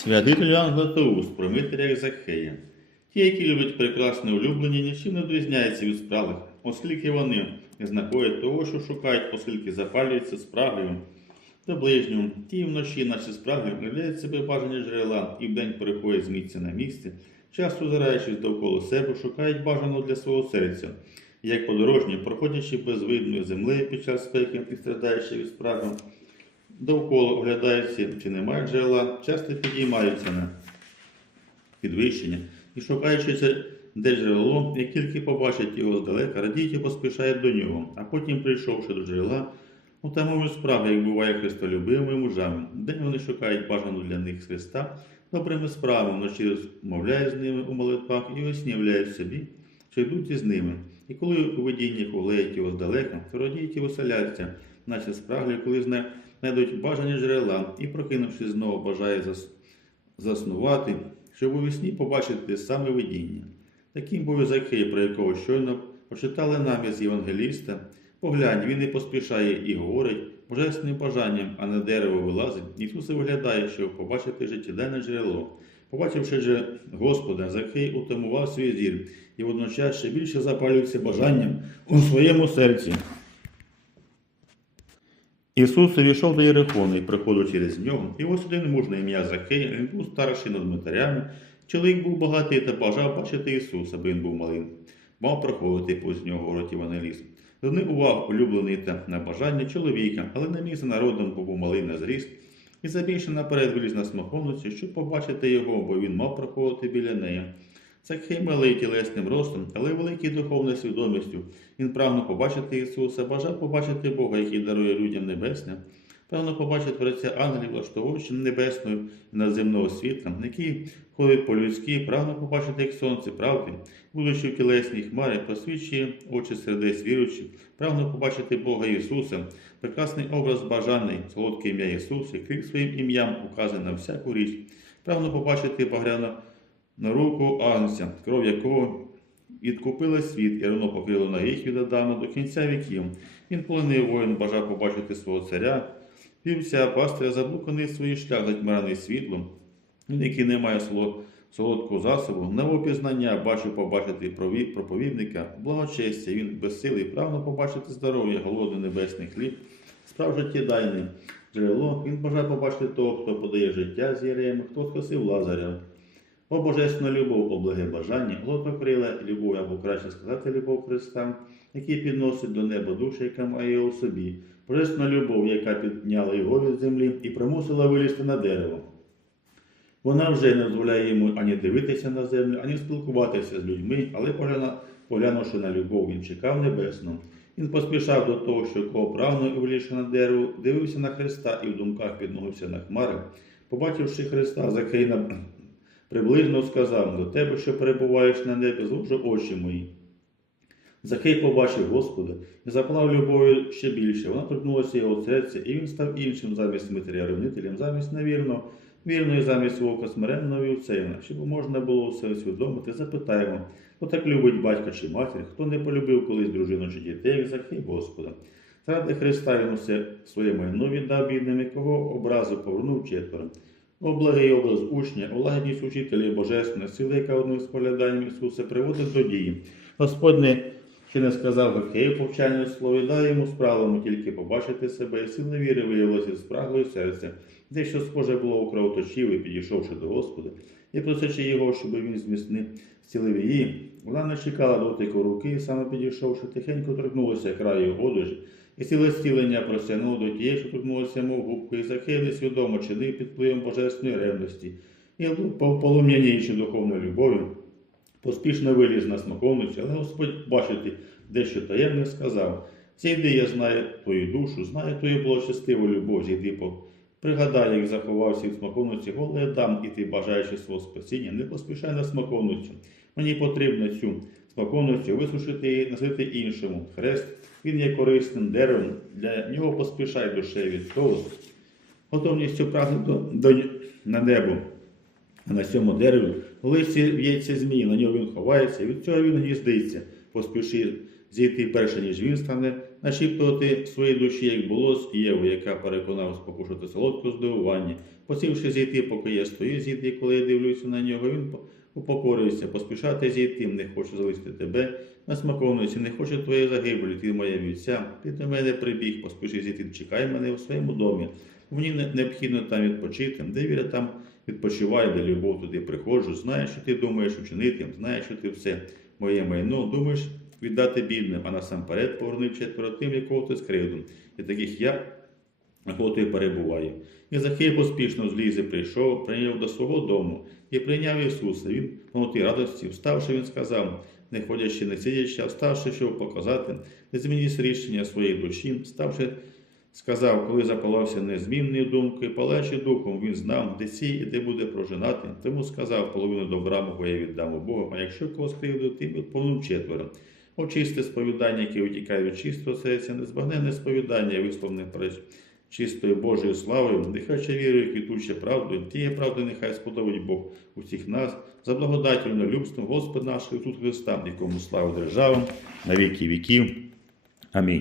Святитель Іоанн Златоуст, про Митря Захея. Ті, які люблять прекрасне улюблення, нічим не відрізняються від спраглих, оскільки вони не знаходять того, що шукають, оскільки запалюються спрагою до ближнього. Ті вночі, наче спраги, являють себе бажані джерела і вдень переходять з місця на місце, часто озираючись довкола себе, шукають бажаного для свого серця. Як подорожні, проходячи безвидною землею під час спеки і страдаючи від спраги, довкола оглядаються, чи немає джерела, часто підіймаються на підвищення і шукаючи це де джерело, як тільки побачать його здалека, радіють і поспішають до нього, а потім, прийшовши до джерела, утамують справи, як буває христолюбивими мужами. День вони шукають бажану для них Христа, добрими справами, вночі розмовляють з ними у молитвах і весні являють собі, що йдуть із ними. І коли у видіннях углеють його здалека, то радіють і веселяться, наче спраглі, коли зна- знайдуть бажані джерела, і, прокинувшись знову, бажає зас... заснувати, щоб у вісні побачити саме видіння. Таким був і Закхей, про якого щойно прочитали нам із Євангеліста. Поглянь, він не поспішає і говорить божественним бажанням, а на дерево вилазить. Ісус і виглядає, щоб побачити життєдайне джерело. Побачивши же Господа, Закхей утамував свій зір і водночас ще більше запалюється бажанням у своєму серці. Ісус увійшов до Єрихону і приходив через нього, і ось один муж на ім'я Закхей, він був старший над митарями. Чоловік був багатий та бажав бачити Ісуса, бо він був малим. Мав проходити повз нього, говорить Івангеліст. Зверни увагу улюблений та на бажання чоловіка, але не міг за народом, бо був малий на зріст, і забільше наперед виліз на смоковниці, щоб побачити його, бо він мав проходити біля неї. Закхей малий тілесним ростом, але великий духовною свідомістю. Він прагнув побачити Ісуса, бажав побачити Бога, який дарує людям небесне, прагнув побачити творця ангелів, влаштовуючи небесною і надземного світла, який ходить по людськи, прагнув побачити, як сонце правди, будучи в тілесній хмарі, посвідчує очі сердець віруючих, прагнув побачити Бога Ісуса, прекрасний образ бажаний, солодке ім'я Ісуса, який своїм ім'ям указує на всяку річ, прагнув побачити багряну на руку Агнця, кров якого відкупила світ і рано покрило на їх від Адама до кінця віків. Він полонив воїн, бажав побачити свого царя, півця пастиря заблуканий свій шлях затьмарений світлом, який не має солодкого засобу, нового пізнання, бачив побачити проповідника, благочестя, він безсилий, прагнув побачити здоров'я, голодний небесний хліб, справ життєдайний джерело, він бажав побачити того, хто подає життя з Єреєм, хто скосив Лазаря. О божественна любов, о благе бажання, лотокрила любов, або краще сказати, любов Христа, який підносить до неба душу, яка має у собі, божественна любов, яка підняла його від землі і примусила вилізти на дерево. Вона вже не дозволяє йому ані дивитися на землю, ані спілкуватися з людьми, але поглянувши на любов, він чекав небесну. Він поспішав до того, що кого прагнув і вилізши на дерево, дивився на Христа і в думках підносився на хмари. Побачивши Христа, Закей приблизно сказав до тебе, що перебуваєш на небі, зложу очі мої. Захей побачив Господа і запалав любов'ю ще більше. Вона торкнулася його серця, і він став іншим замість Дмитрія ревнителем, замість невірного, вірної замість вовка смиренного вівцена. Щоб можна було все усвідомити, запитаємо, хто так любить батька чи матір, хто не полюбив колись дружину чи дітей, як Захей Господа. Заради Христа він усе своє майно віддав бідним, якого образу повернув четверо. О, образ учня, о лагідність учителя божественна, сила, яка одним з Ісуса приводить до дії. Господне, ще не сказав Гакею повчальне слово, і дав йому справому тільки побачити себе, і сила віри виявилася з праглою серця, дещо схоже було у кровоточів і підійшовши до Господа, і просячи його, щоб він зміцнив, зцілив її. Вона не чекала дотику руки, саме підійшовши, тихенько торкнулася краю одежі, і сіле зцілення простягнуло до тієї, що торкнулася мов губку, і Захей несвідомо чинив під впливом божественної ревності, і полум'яніючи духовною любов'ю, поспішно виліз на смоковницю, але Господь бачити дещо таємне сказав. Зійди, я знаю твою душу, знаю твою благочестиву любов, зійди по. Пригадай, як заховався в смоковниці, голе дам, і ти, бажаючи свого спасіння, не поспішай на смоковницю. Мені потрібно цю смоковницю висушити і носити іншому. Хрест, він є корисним деревом, для нього поспішай душеві. Того готовністю прагнути до, до, на небо. А на цьому дереві в листі в'ється змій, на нього він ховається, від цього він гніздиться. Поспіши зійти перше, ніж він стане нашіптувати в своїй душі, як було з Єву, яка переконалась покушати солодку здивування, посівши зійти, поки я стою зійти, коли я дивлюся на нього, він упокорився, поспішати зійти, не хочу залишити тебе, насмаковуючи, не хочу твоєї загибелі, ти моя вівця, ти до мене прибіг, поспіши зійти, чекай мене у своєму домі. Мені необхідно там відпочити, де віра там відпочиває, де любов туди приходжу, знаєш, що ти думаєш учинити, знаєш, що ти все моє майно, думаєш віддати бідним, а насамперед повернув четверо тим, якого ти скривдив, і таких я охотою перебуваю. І Захей поспішно зліз і прийшов, прийняв до свого дому і прийняв Ісуса. Він повноти радості, вставши, він сказав, не ходячи, не сидячи, а вставши, щоб показати, не змінісь рішення своєї душі, ставши, сказав, коли запалався незмінною думкою, палаючи духом, він знав, де сій і де буде прожинати. Тому сказав, половину добра мого я віддам у Бога, а якщо когось кривду, тим відповнив четверо. Очисте сповідання, яке витікає від чистого серця, незбагненне сповідання, висловлене перед чистою Божою славою, нехай ще вірою, квітуче правдою, тієї правди нехай сподобить Бог усіх нас, за благодаттю і любством Господа нашого Ісуса Христа, якому слава державам на віки віків. Амінь.